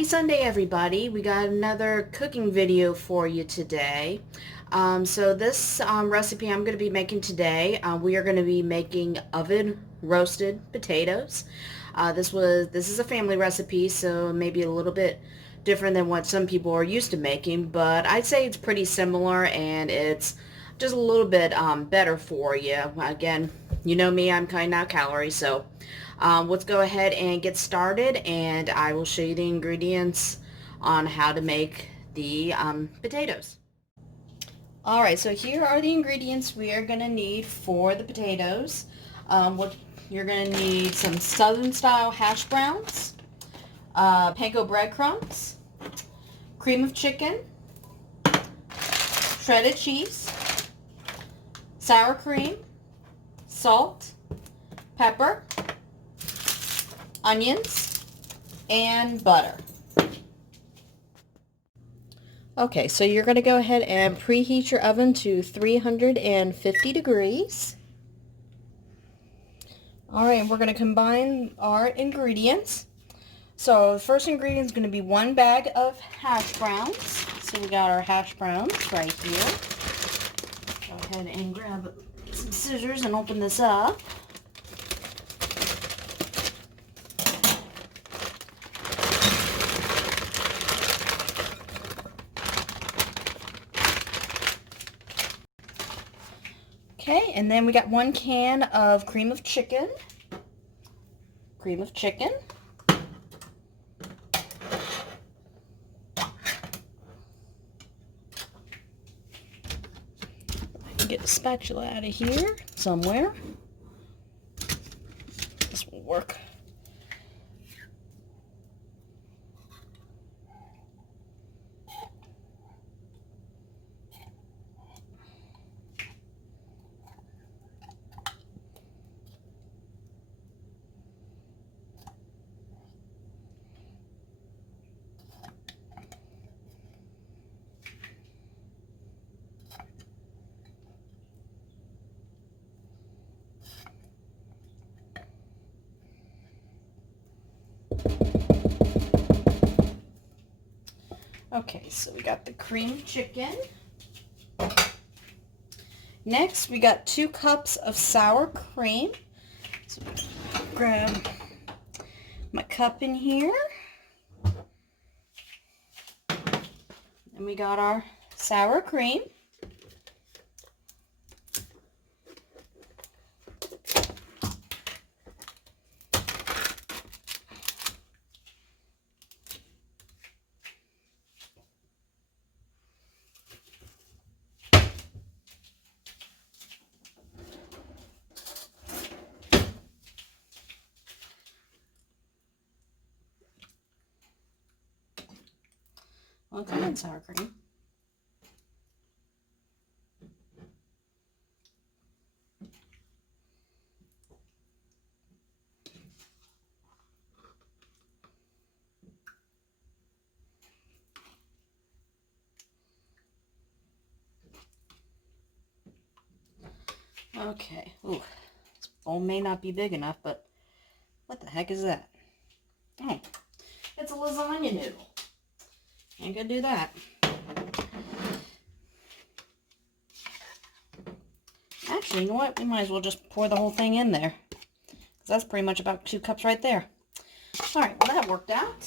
Happy Sunday, everybody. We got another cooking video for you today. So this recipe I'm going to be making today, we are going to be making oven roasted potatoes. This is a family recipe, so maybe a little bit different than what some people are used to making, but I'd say it's pretty similar and it's just a little bit better for you. Again, you know me, I'm cutting out calories, so let's go ahead and get started, and I will show you the ingredients on how to make the potatoes. Alright, so here are the ingredients we are going to need for the potatoes. What you're going to need: some southern style hash browns, panko breadcrumbs, cream of chicken, shredded cheese, sour cream, salt, pepper, onions, and butter. Okay, so you're going to go ahead and preheat your oven to 350 degrees. Alright, we're going to combine our ingredients. So the first ingredient is going to be 1 bag of hash browns. So we got our hash browns right here. Go ahead and grab some scissors and open this up. Okay, and then we got 1 can of cream of chicken. Get the spatula out of here somewhere. This will work. Okay, so we got the cream chicken. Next, we got 2 cups of sour cream. So grab my cup in here. And we got our sour cream. Okay, and sour cream. Okay. Ooh, this bowl may not be big enough, but what the heck is that? Oh, it's a lasagna noodle. Ain't gonna do that. Actually, you know what? We might as well just pour the whole thing in there, because that's pretty much about 2 cups right there. Alright, well that worked out.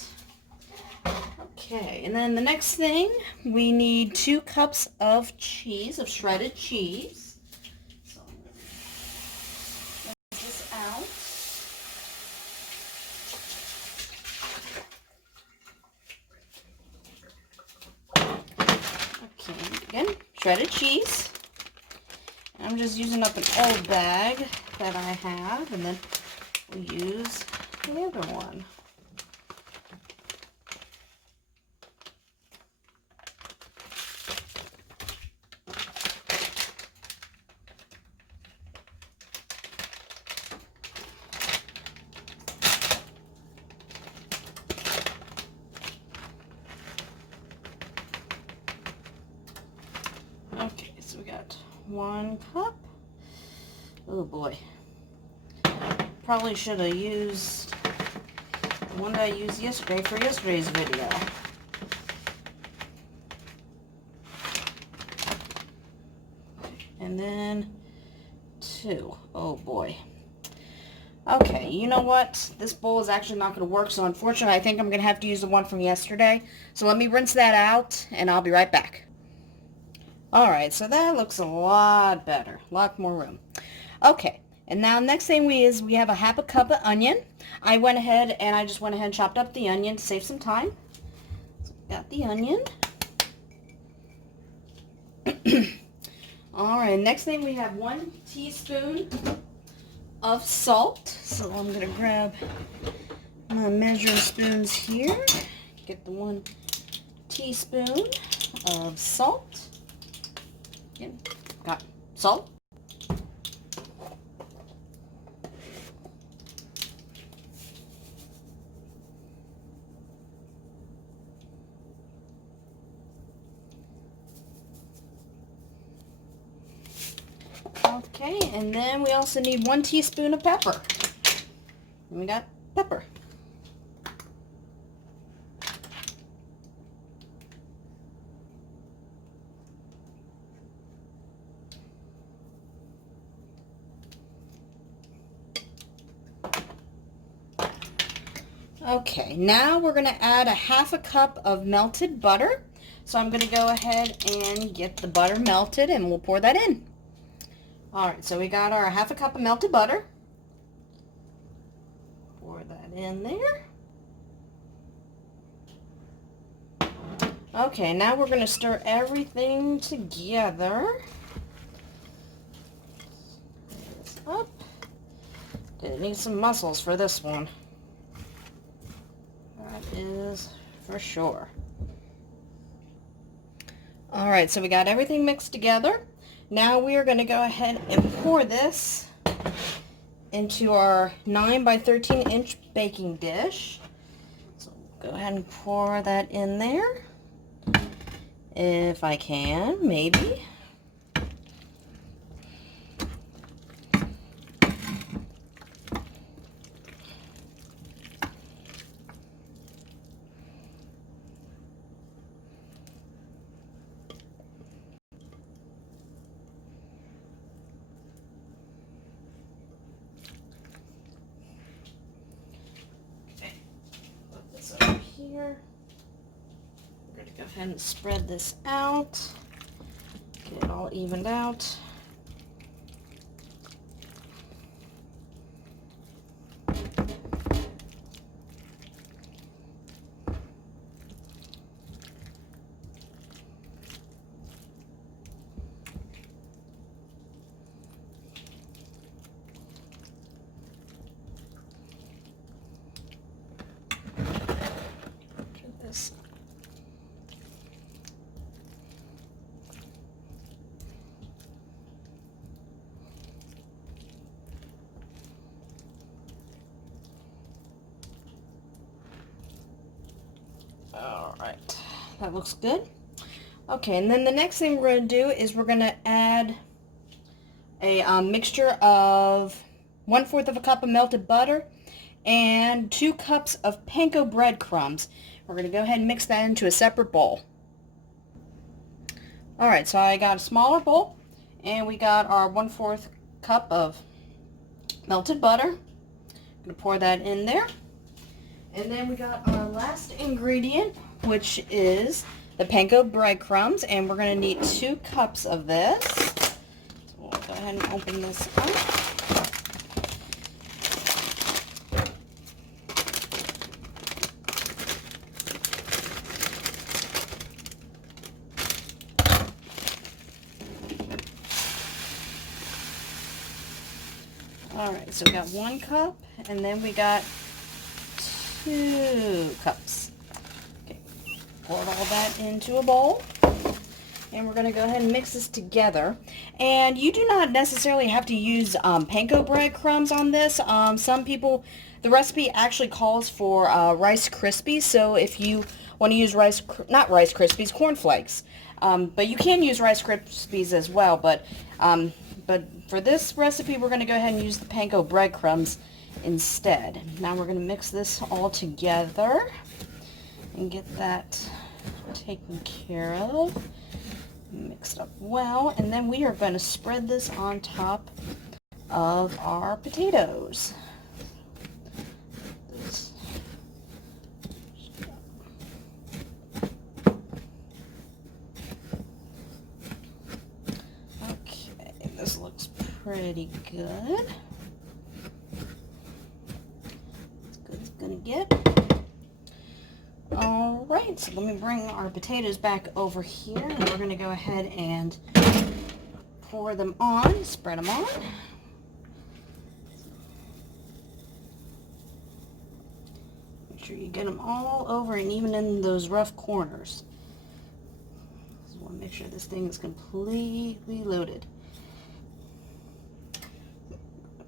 Okay, and then the next thing, we need 2 cups of cheese, of shredded cheese. So, let's get this out. Okay, again, shredded cheese. I'm just using up an old bag that I have, and then we'll use the other one. Okay, so we got 1 cup. Oh boy. Probably should have used the one that I used yesterday for yesterday's video. And then 2. Oh boy. Okay, you know what? This bowl is actually not going to work, so unfortunately I think I'm going to have to use the one from yesterday. So let me rinse that out, and I'll be right back. Alright, so that looks a lot better. A lot more room. Okay, and now next thing we have a half a cup of onion. I went ahead and chopped up the onion to save some time. So got the onion. Alright, next thing we have 1 teaspoon of salt. So I'm going to grab my measuring spoons here. Get the 1 teaspoon of salt. Again, got salt. Okay, and then we also need 1 teaspoon of pepper. And we got pepper. Okay, now we're going to add a half a cup of melted butter. So I'm going to go ahead and get the butter melted and we'll pour that in. Alright, so we got our half a cup of melted butter. Pour that in there. Okay, now we're going to stir everything together. This up. Gonna need some mussels for this one. That is for sure. Alright, so we got everything mixed together. Now we are going to go ahead and pour this into our 9 by 13 inch baking dish. So go ahead and pour that in there. If I can, maybe. Here. We're going to go ahead and spread this out, get it all evened out. Alright, that looks good. Okay, and then the next thing we're going to do is we're going to add a mixture of 1/4 of a cup of melted butter and 2 cups of panko breadcrumbs. We're going to go ahead and mix that into a separate bowl. Alright, so I got a smaller bowl and we got our 1/4 cup of melted butter. I'm going to pour that in there. And then we got our last ingredient, which is the panko breadcrumbs, and we're going to need 2 cups of this. So we'll go ahead and open this up. Alright, so we got 1 cup, and then we got 2 cups. Okay, poured all that into a bowl. And we're going to go ahead and mix this together. And you do not necessarily have to use panko breadcrumbs on this. Some people, the recipe actually calls for Rice Krispies. So if you want to use not Rice Krispies, cornflakes. But you can use Rice Krispies as well. But But for this recipe, we're going to go ahead and use the panko breadcrumbs instead. Now we're going to mix this all together and get that taken care of. Mixed up well. And then we are going to spread this on top of our potatoes. Okay, this looks pretty good. As good as it's gonna get. Alright, so let me bring our potatoes back over here, and we're gonna go ahead and pour them on, spread them on. Make sure you get them all over and even in those rough corners. Just want to make sure this thing is completely loaded.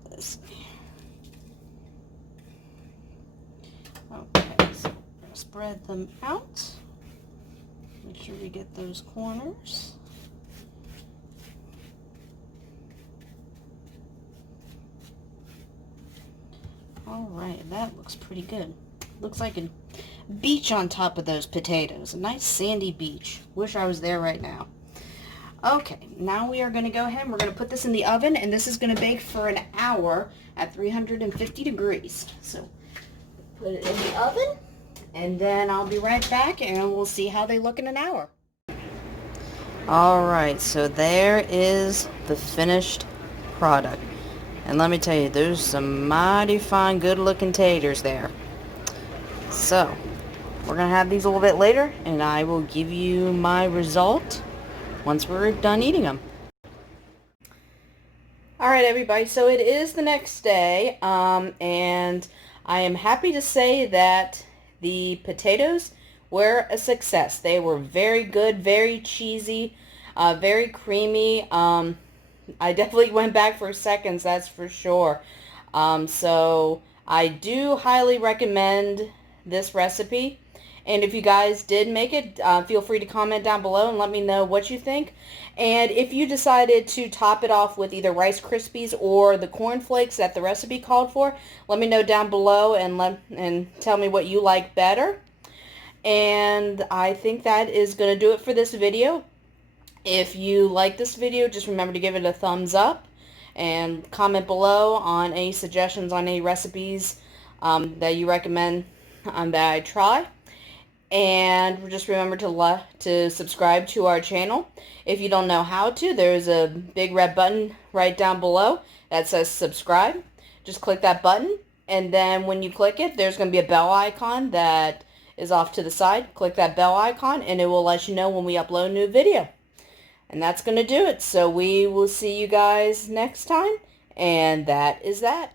This. Okay, so we're going to spread them out. Make sure we get those corners. Alright, that looks pretty good. Looks like a beach on top of those potatoes. A nice sandy beach. Wish I was there right now. Okay, now we are going to go ahead and we're going to put this in the oven, and this is going to bake for an hour at 350 degrees. So put it in the oven, and then I'll be right back and we'll see how they look in an hour. Alright, so there is the finished product. And let me tell you, there's some mighty fine, good-looking taters there. So, we're going to have these a little bit later, and I will give you my result once we're done eating them. Alright, everybody, so it is the next day, and I am happy to say that the potatoes were a success. They were very good, very cheesy, very creamy. I definitely went back for seconds, that's for sure. So I do highly recommend this recipe. And if you guys did make it, feel free to comment down below and let me know what you think. And if you decided to top it off with either Rice Krispies or the corn flakes that the recipe called for, let me know down below and tell me what you like better. And I think that is going to do it for this video. If you like this video, just remember to give it a thumbs up and comment below on any suggestions on any recipes that you recommend that I try. And just remember to subscribe to our channel. If you don't know how to, there's a big red button right down below that says subscribe. Just click that button, and then when you click it, there's going to be a bell icon that is off to the side. Click that bell icon, and it will let you know when we upload a new video. And that's going to do it. So we will see you guys next time. And that is that.